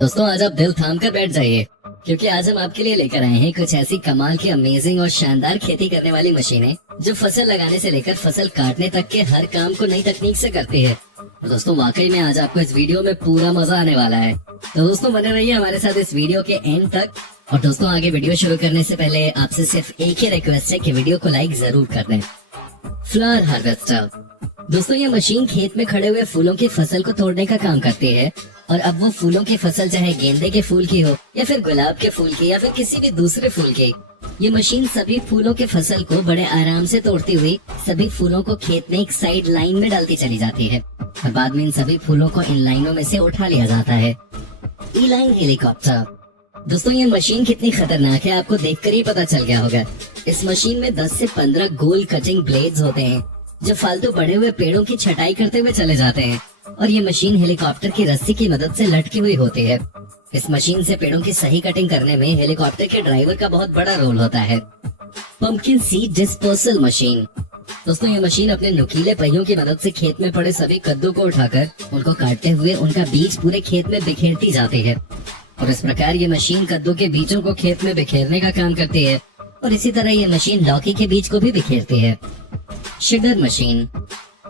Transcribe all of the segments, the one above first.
दोस्तों आज आप दिल थाम कर बैठ जाइए क्योंकि आज हम आपके लिए लेकर आए हैं कुछ ऐसी कमाल की अमेजिंग और शानदार खेती करने वाली मशीनें जो फसल लगाने से लेकर फसल काटने तक के हर काम को नई तकनीक से करती है। तो दोस्तों वाकई में आज आपको इस वीडियो में पूरा मजा आने वाला है। तो दोस्तों बने रहिए हमारे साथ इस वीडियो के एंड तक। और दोस्तों आगे वीडियो शुरू करने से पहले आपसे सिर्फ एक ही रिक्वेस्ट है कि वीडियो को लाइक जरूर कर दें। फ्लावर हार्वेस्टर दोस्तों ये मशीन खेत में खड़े हुए फूलों की फसल को तोड़ने का काम करती है। और अब वो फूलों की फसल चाहे गेंदे के फूल की हो या फिर गुलाब के फूल की या फिर किसी भी दूसरे फूल की, ये मशीन सभी फूलों के फसल को बड़े आराम से तोड़ती हुई सभी फूलों को खेत में एक साइड लाइन में डालती चली जाती है और बाद में इन सभी फूलों को इन लाइनों में से उठा लिया जाता है। ई लाइन हेलीकॉप्टर दोस्तों ये मशीन कितनी खतरनाक है आपको देखकर ही पता चल गया होगा। इस मशीन में 10 से 15 गोल कटिंग ब्लेड्स होते हैं जो फालतू बड़े हुए पेड़ों की छटाई करते हुए चले जाते हैं और ये मशीन हेलीकॉप्टर की रस्सी की मदद से लटकी हुई होती है। इस मशीन से पेड़ों की सही कटिंग करने में हेलीकॉप्टर के ड्राइवर का बहुत बड़ा रोल होता है। पंपकिन सीड डिस्पोजल मशीन दोस्तों ये मशीन अपने नुकीले पहियों की मदद से खेत में पड़े सभी कद्दू को उठाकर उनको काटते हुए उनका बीज पूरे खेत में बिखेरती जाती है और इस प्रकार ये मशीन कद्दू के बीजों को खेत में बिखेरने का काम करती है और इसी तरह ये मशीन लौकी के बीज को भी बिखेरती है। शिडर मशीन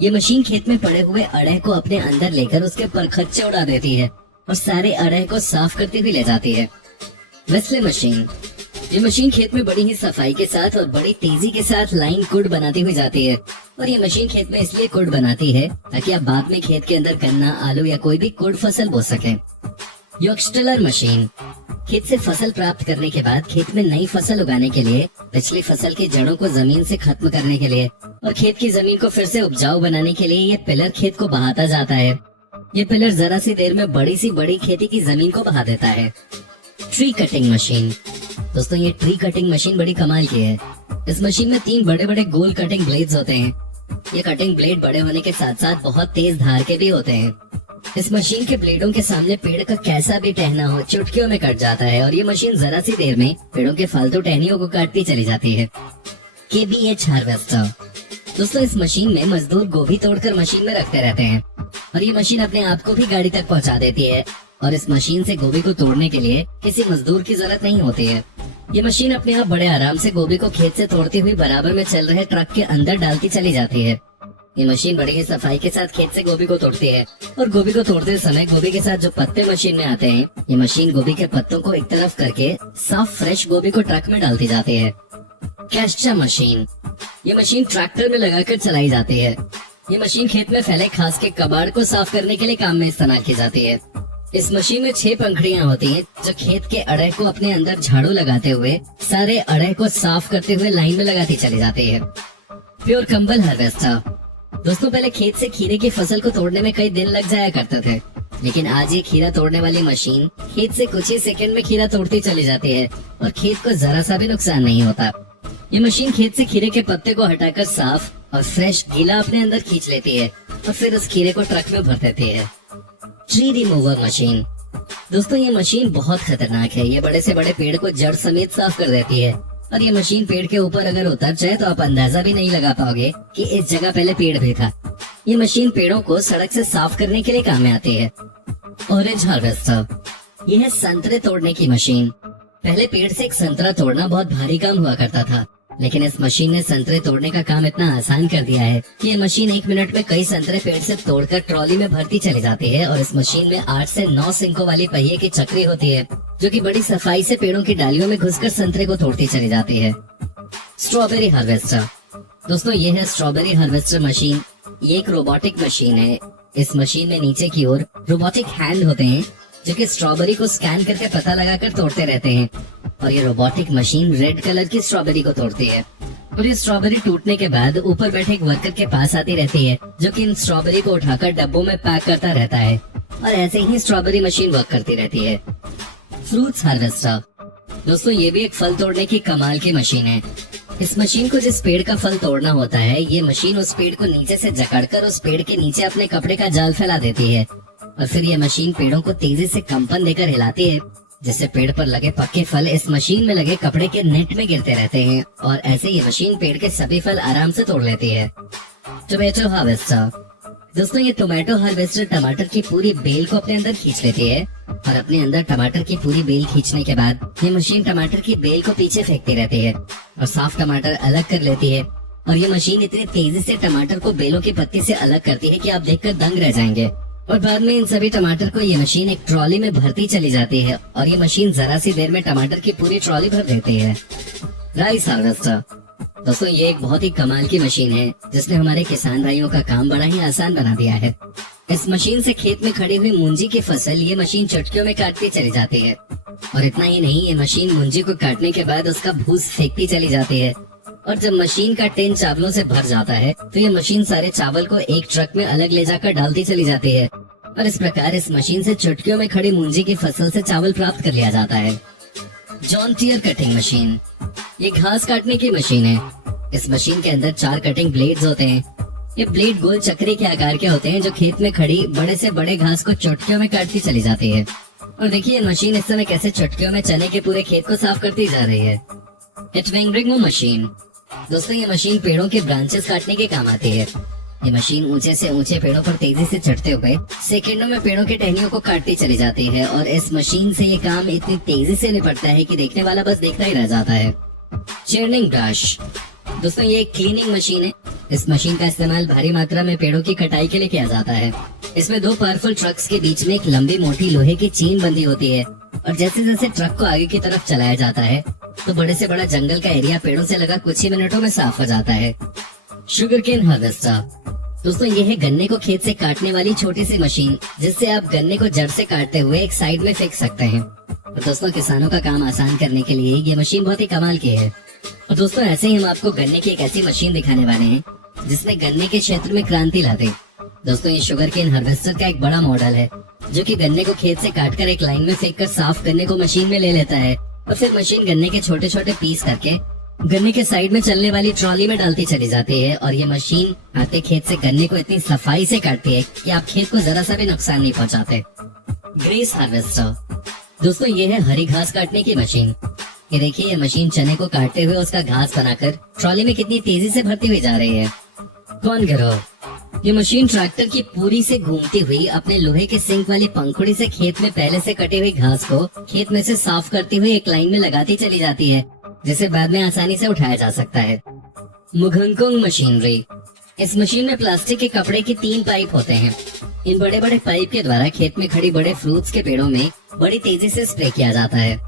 ये मशीन खेत में पड़े हुए अड़े को अपने अंदर लेकर उसके परखच्चे उड़ा देती है और सारे अड़े को साफ करती हुई ले जाती है। वेस्ले मशीन ये मशीन खेत में बड़ी ही सफाई के साथ और बड़ी तेजी के साथ लाइन कुड बनाती हुई जाती है और ये मशीन खेत में इसलिए कुड बनाती है ताकि आप बाद में खेत के अंदर गन्ना, आलू या कोई भी कुड फसल बो सके। योक्स्टलर मशीन खेत से फसल प्राप्त करने के बाद खेत में नई फसल उगाने के लिए, पिछली फसल की जड़ों को जमीन से खत्म करने के लिए और खेत की जमीन को फिर से उपजाऊ बनाने के लिए ये पिलर खेत को बहाता जाता है। ये पिलर जरा सी देर में बड़ी सी बड़ी खेती की जमीन को बहा देता है। ट्री कटिंग मशीन दोस्तों ये ट्री कटिंग मशीन बड़ी कमाल की है। इस मशीन में 3 बड़े बड़े गोल कटिंग ब्लेड्स होते हैं। ये कटिंग ब्लेड बड़े होने के साथ साथ बहुत तेज धार के भी होते हैं। इस मशीन के ब्लेडों के सामने पेड़ का कैसा भी टहना हो चुटकियों में कट जाता है और ये मशीन जरा सी देर में पेड़ों के फालतू टहनियों को काटती चली जाती है। KBH हार्वेस्टर दोस्तों इस मशीन में मजदूर गोभी तोड़कर मशीन में रखते रहते हैं और ये मशीन अपने आप को भी गाड़ी तक पहुंचा देती है और इस मशीन से गोभी को तोड़ने के लिए किसी मजदूर की जरूरत नहीं होती है। ये मशीन अपने आप बड़े आराम से गोभी को खेत से तोड़ती हुई बराबर में चल रहे ट्रक के अंदर डालती चली जाती है। ये मशीन बड़ी ही सफाई के साथ खेत से गोभी को तोड़ती है और गोभी को तोड़ते समय गोभी के साथ जो पत्ते मशीन में आते हैं, ये मशीन गोभी के पत्तों को एक तरफ करके साफ फ्रेश गोभी को ट्रक में डालती जाती है। कैस्चा मशीन ये मशीन ट्रैक्टर में लगाकर चलाई जाती है। ये मशीन खेत में फैले घास के कबाड़ को साफ करने के लिए काम में इस्तेमाल की जाती है। इस मशीन में 6 पंखुड़ियां होती हैं जो खेत के अड़े को अपने अंदर झाड़ू लगाते हुए सारे अड़े को साफ करते हुए लाइन में लगाती चली जाती है। प्योर कंबल हार्वेस्टर दोस्तों पहले खेत से खीरे की फसल को तोड़ने में कई दिन लग जाया करते थे, लेकिन आज ये खीरा तोड़ने वाली मशीन खेत से कुछ ही सेकंड में खीरा तोड़ती चली जाती है और खेत को जरा सा भी नुकसान नहीं होता। ये मशीन खेत से खीरे के पत्ते को हटाकर साफ और फ्रेश गीला अपने अंदर खींच लेती है और फिर उस खीरे को ट्रक में भर देती है। ट्री रिमूवर मशीन दोस्तों ये मशीन बहुत खतरनाक है। ये बड़े से बड़े पेड़ को जड़ समेत साफ कर देती है और ये मशीन पेड़ के ऊपर अगर उतर जाए तो आप अंदाजा भी नहीं लगा पाओगे कि इस जगह पहले पेड़ भी था। ये मशीन पेड़ों को सड़क से साफ करने के लिए काम में आती है। ऑरेंज हार्वेस्टर यह है संतरे तोड़ने की मशीन। पहले पेड़ से एक संतरा तोड़ना बहुत भारी काम हुआ करता था, लेकिन इस मशीन ने संतरे तोड़ने का काम इतना आसान कर दिया है कि ये मशीन 1 मिनट में कई संतरे पेड़ से तोड़कर ट्रॉली में भरती चली जाती है और इस मशीन में 8 से 9 सिंकों वाली पहिए की चक्री होती है जो कि बड़ी सफाई से पेड़ों की डालियों में घुसकर संतरे को तोड़ती चली जाती है। स्ट्रॉबेरी हार्वेस्टर दोस्तों ये है स्ट्रॉबेरी हार्वेस्टर मशीन। ये एक रोबोटिक मशीन है। इस मशीन में नीचे की ओर रोबोटिक हैंड होते हैं जो कि स्ट्रॉबेरी को स्कैन करके पता लगाकर तोड़ते रहते हैं और ये रोबोटिक मशीन रेड कलर की स्ट्रॉबेरी को तोड़ती है और ये स्ट्रॉबेरी टूटने के बाद ऊपर बैठे एक वर्कर के पास आती रहती है जो कि इन स्ट्रॉबेरी को उठाकर डब्बों में पैक करता रहता है और ऐसे ही स्ट्रॉबेरी मशीन वर्क करती रहती है। फ्रूट्स हार्वेस्टर दोस्तों ये भी एक फल तोड़ने की कमाल की मशीन है। इस मशीन को जिस पेड़ का फल तोड़ना होता है, ये मशीन उस पेड़ को नीचे से जकड़कर उस पेड़ के नीचे अपने कपड़े का जाल फैला देती है और फिर ये मशीन पेड़ों को तेजी से कंपन देकर हिलाती है जिससे पेड़ पर लगे पक्के फल इस मशीन में लगे कपड़े के नेट में गिरते रहते हैं और ऐसे ये मशीन पेड़ के सभी फल आराम से तोड़ लेती है। टोमेटो हार्वेस्टर दोस्तों ये टोमेटो हार्वेस्टर टमाटर की पूरी बेल को अपने अंदर खींच लेती है और अपने अंदर टमाटर की पूरी बेल खींचने के बाद ये मशीन टमाटर की बेल को पीछे फेंकती रहती है और साफ टमाटर अलग कर लेती है। और ये मशीन इतनी तेजी से टमाटर को बेलों की पत्ती से अलग करती है कि आप देखकर दंग रह जाएंगे। और बाद में इन सभी टमाटर को ये मशीन एक ट्रॉली में भरती चली जाती है और ये मशीन जरा सी देर में टमाटर की पूरी ट्रॉली भर देती है। राइस हार्वेस्टर दोस्तों, ये एक बहुत ही कमाल की मशीन है जिसने हमारे किसान भाइयों का काम बड़ा ही आसान बना दिया है। इस मशीन से खेत में खड़ी हुई मूंजी की फसल ये मशीन चुटकियों में काटती चली जाती है। और इतना ही नहीं, ये मशीन मूंजी को काटने के बाद उसका भूस फेंकती चली जाती है। और जब मशीन का टिन चावलों से भर जाता है तो ये मशीन सारे चावल को एक ट्रक में अलग ले जाकर डालती चली जाती है। और इस प्रकार इस मशीन से चुटकियों में खड़ी मूंजी की फसल से चावल प्राप्त कर लिया जाता है। जॉन टियर कटिंग मशीन, ये घास काटने की मशीन है। इस मशीन के अंदर 4 कटिंग ब्लेड्स होते हैं। ये ब्लेड गोल चक्री के आकार के होते हैं जो खेत में खड़ी बड़े से बड़े घास को चुटकियों में काटती चली जाती है। और देखिए मशीन इस समय कैसे चुटकियों में चने के पूरे खेत को साफ करती जा रही है। ट्विंगरिंग मशीन दोस्तों, ये मशीन पेड़ों के ब्रांचेस काटने के काम आती है। ये मशीन ऊंचे से ऊंचे पेड़ों पर तेजी से चढ़ते हुए सेकंडों में पेड़ों के टहनियों को काटती चली जाती है। और इस मशीन से ये काम इतनी तेजी से निपटता है कि देखने वाला बस देखता ही रह जाता है। चर्निंग ब्रश दोस्तों, ये एक क्लीनिंग मशीन है। इस मशीन का इस्तेमाल भारी मात्रा में पेड़ों की कटाई के लिए किया जाता है। इसमें 2 पावरफुल ट्रक्स के बीच में एक लंबी मोटी लोहे की चेन बंधी होती है। और जैसे जैसे ट्रक को आगे की तरफ चलाया जाता है तो बड़े से बड़ा जंगल का एरिया पेड़ों से लगा कुछ ही मिनटों में साफ हो जाता है। शुगर केन हार्वेस्टर दोस्तों, ये है गन्ने को खेत से काटने वाली छोटी सी मशीन जिससे आप गन्ने को जड़ से काटते हुए एक साइड में फेंक सकते हैं। और दोस्तों किसानों का काम आसान करने के लिए ये मशीन बहुत ही कमाल की है। और दोस्तों ऐसे ही हम आपको गन्ने की एक ऐसी मशीन दिखाने वाले हैं जिसने गन्ने के क्षेत्र में क्रांति ला दी। दोस्तों ये शुगर केन हार्वेस्टर का एक बड़ा मॉडल है जो कि गन्ने को खेत से काटकर एक लाइन में फेंक कर साफ गन्ने को मशीन में ले लेता है। और फिर मशीन गन्ने के छोटे छोटे पीस करके गन्ने के साइड में चलने वाली ट्रॉली में डालती चली जाती है। और ये मशीन आते खेत से गन्ने को इतनी सफाई से काटती है कि आप खेत को जरा सा भी नुकसान नहीं पहुंचाते। ग्रेस हार्वेस्टर दोस्तों, ये है हरी घास काटने की मशीन। ये देखिए ये मशीन चने को काटते हुए उसका घास बनाकर ट्रॉली में कितनी तेजी से भरती हुई जा रही है। कौन करो, ये मशीन ट्रैक्टर की पूरी से घूमती हुई अपने लोहे के सिंक वाली पंखुड़ी से खेत में पहले से कटी हुई घास को खेत में से साफ करते हुए एक लाइन में लगाती चली जाती है जिसे बाद में आसानी से उठाया जा सकता है। मुघंकुंग मशीनरी, इस मशीन में प्लास्टिक के कपड़े की 3 पाइप होते हैं। इन बड़े बड़े पाइप के द्वारा खेत में खड़ी बड़े फ्रूट्स के पेड़ों में बड़ी तेजी से स्प्रे किया जाता है।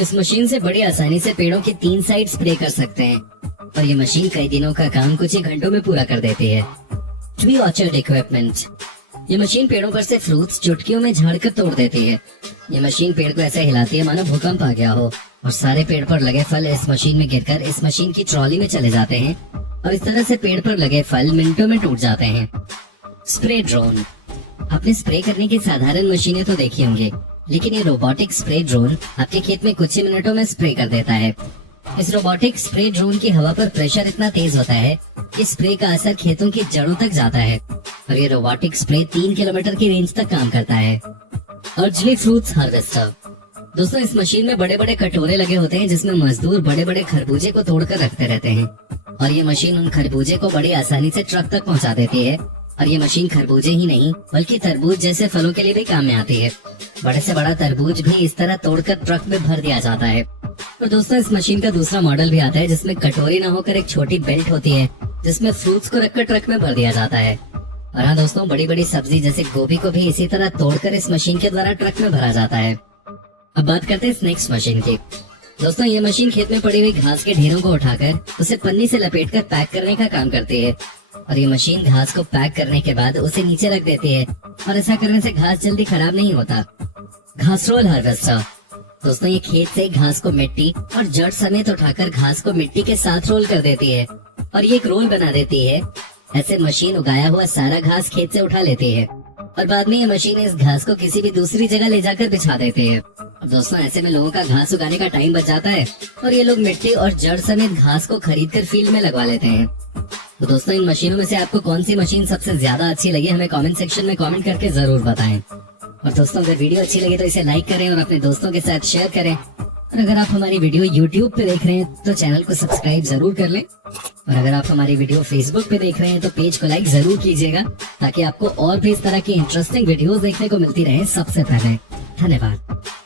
इस मशीन से बड़ी आसानी से पेड़ों की 3 साइड स्प्रे कर सकते हैं। और ये मशीन कई दिनों का काम कुछ ही घंटों में पूरा कर देती है। ट्री ऑर्चर्ड इक्विपमेंट, ये मशीन पेड़ों पर से फ्रूट्स चुटकियों में झाड़कर तोड़ देती है। ये मशीन पेड़ को ऐसे हिलाती है मानो भूकंप आ गया हो और सारे पेड़ पर लगे फल इस मशीन में गिरकर इस मशीन की ट्रॉली में चले जाते हैं। और इस तरह से पेड़ पर लगे फल मिनटों में टूट जाते हैं। स्प्रे ड्रोन, आपने स्प्रे करने की साधारण मशीनें तो देखी होंगी, लेकिन ये रोबोटिक स्प्रे ड्रोन आपके खेत में कुछ ही मिनटों में स्प्रे कर देता है। इस रोबोटिक स्प्रे ड्रोन की हवा पर प्रेशर इतना तेज होता है कि स्प्रे का असर खेतों की जड़ों तक जाता है। और ये रोबोटिक स्प्रे 3 किलोमीटर की रेंज तक काम करता है। अर्जली फ्रूट्स हार्वेस्टर, दोस्तों इस मशीन में बड़े बड़े कटोरे लगे होते हैं जिसमें मजदूर बड़े बड़े खरबूजे को तोड़कर रखते रहते हैं। और ये मशीन उन खरबूजे को बड़ी आसानी से ट्रक तक पहुंचा देती है। और ये मशीन खरबूजे ही नहीं बल्कि तरबूज जैसे फलों के लिए भी काम में आती है। बड़े से बड़ा तरबूज भी इस तरह तोड़कर ट्रक में भर दिया जाता है। और दोस्तों इस मशीन का दूसरा मॉडल भी आता है जिसमें कटोरी न होकर एक छोटी बेल्ट होती है जिसमें फ्रूट्स को रखकर ट्रक में भर दिया जाता है। और हाँ दोस्तों, बड़ी बड़ी सब्जी जैसे गोभी को भी इसी तरह तोड़कर इस मशीन के द्वारा ट्रक में भरा जाता है। अब बात करते हैं इस नेक्स्ट मशीन की। दोस्तों ये मशीन खेत में पड़ी हुई घास के ढेरों को उठाकर उसे पन्नी से लपेटकर पैक करने का काम करती है। और ये मशीन घास को पैक करने के बाद उसे नीचे रख देती है। और ऐसा करने से घास जल्दी खराब नहीं होता। घास रोल हार्वेस्टर, दोस्तों ये खेत से घास को मिट्टी और जड़ समेत उठाकर घास को मिट्टी के साथ रोल कर देती है और ये एक रोल बना देती है। ऐसे मशीन उगाया हुआ सारा घास खेत से उठा लेती है और बाद में ये मशीन इस घास को किसी भी दूसरी जगह ले जाकर बिछा देती है। और दोस्तों ऐसे में लोगों का घास उगाने का टाइम बच जाता है और ये लोग मिट्टी और जड़ समेत घास को खरीद कर फील्ड में लगवा लेते हैं। तो दोस्तों इन मशीनों में से आपको कौन सी मशीन सबसे ज्यादा अच्छी लगी हमें कमेंट सेक्शन में कमेंट करके जरूर बताएं। और दोस्तों अगर वीडियो अच्छी लगे तो इसे लाइक करें और अपने दोस्तों के साथ शेयर करें। और अगर आप हमारी वीडियो YouTube पे देख रहे हैं तो चैनल को सब्सक्राइब जरूर कर लें। और अगर आप हमारी वीडियो Facebook पे देख रहे हैं तो पेज को लाइक जरूर कीजिएगा ताकि आपको और भी इस तरह की इंटरेस्टिंग वीडियोस देखने को मिलती रहे सबसे पहले। धन्यवाद।